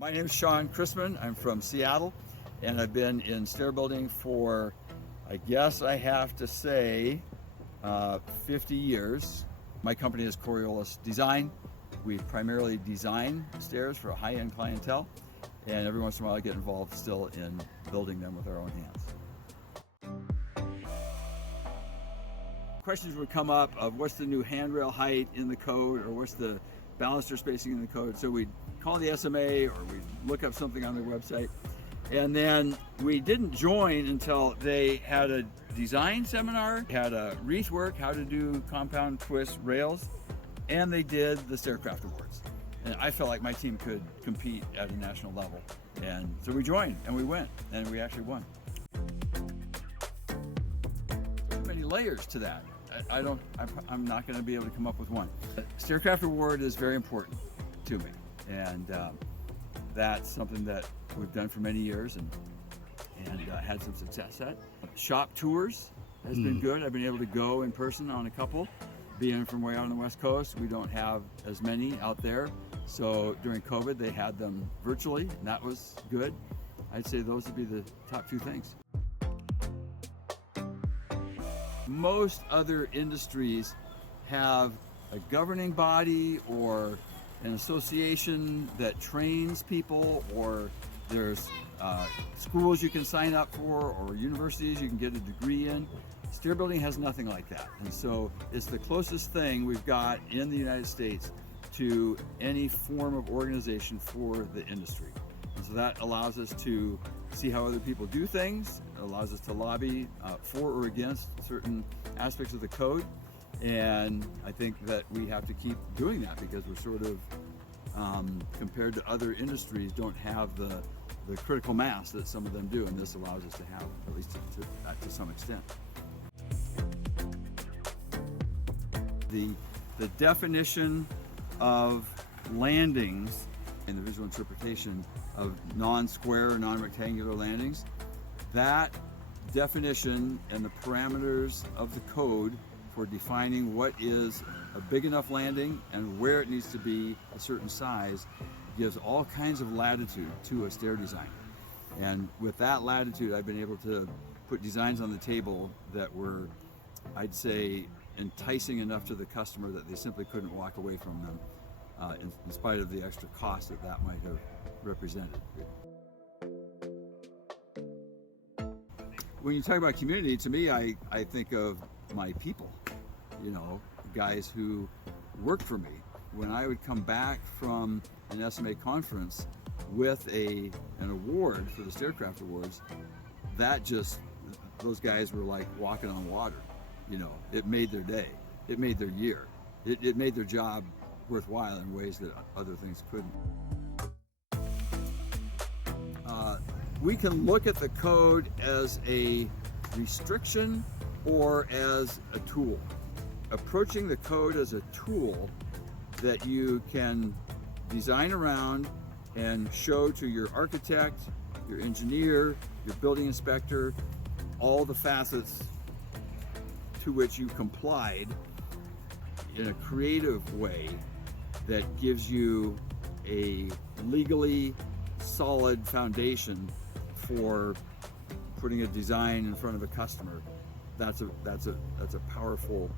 My name is Shawn Christman. I'm from Seattle, and I've been in stair building for, I guess I have to say, 50 years. My company is Coriolis Design. We primarily design stairs for a high-end clientele, and every once in a while I get involved still in building them with our own hands. Questions would come up of what's the new handrail height in the code, or what's the baluster spacing in the code. So we'd call the SMA, or we'd look up something on their website. And then we didn't join until they had a design seminar, had a wreath work, how to do compound twist rails, and they did the Staircraft Awards. And I felt like my team could compete at a national level. And so we joined and we went, and we actually won. There's many layers to that. I'm not going to be able to come up with one. The Staircraft Award is very important to me, and that's something that we've done for many years and had some success at. Shop tours has been good. I've been able to go in person on a couple. Being from way out on the West Coast, we don't have as many out there. So during COVID, they had them virtually, and that was good. I'd say those would be the top two things. Most other industries have a governing body or an association that trains people, or there's schools you can sign up for, or universities you can get a degree in. Stair building has nothing like that, and so it's the closest thing we've got in the United States to any form of organization for the industry. And so that allows us to see how other people do things. It allows us to lobby for or against certain aspects of the code. And I think that we have to keep doing that, because we're sort of, compared to other industries, don't have the critical mass that some of them do. And this allows us to have, at least to some extent. The definition of landings and the visual interpretation of non-square or non-rectangular landings, that definition and the parameters of the code for defining what is a big enough landing and where it needs to be a certain size gives all kinds of latitude to a stair designer. And with that latitude, I've been able to put designs on the table that were, I'd say, enticing enough to the customer that they simply couldn't walk away from them, in spite of the extra cost that might have represented. When you talk about community, to me, I think of my people, guys who work for me. When I would come back from an SMA conference with an award for the Staircraft Awards, those guys were like walking on water. It made their day, it made their year, it made their job worthwhile in ways that other things couldn't. We can look at the code as a restriction or as a tool. Approaching the code as a tool that you can design around and show to your architect, your engineer, your building inspector, all the facets to which you complied in a creative way that gives you a legally solid foundation for putting a design in front of a customer. That's a powerful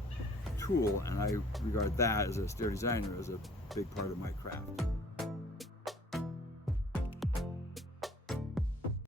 tool, and I regard that as a stair designer as a big part of my craft.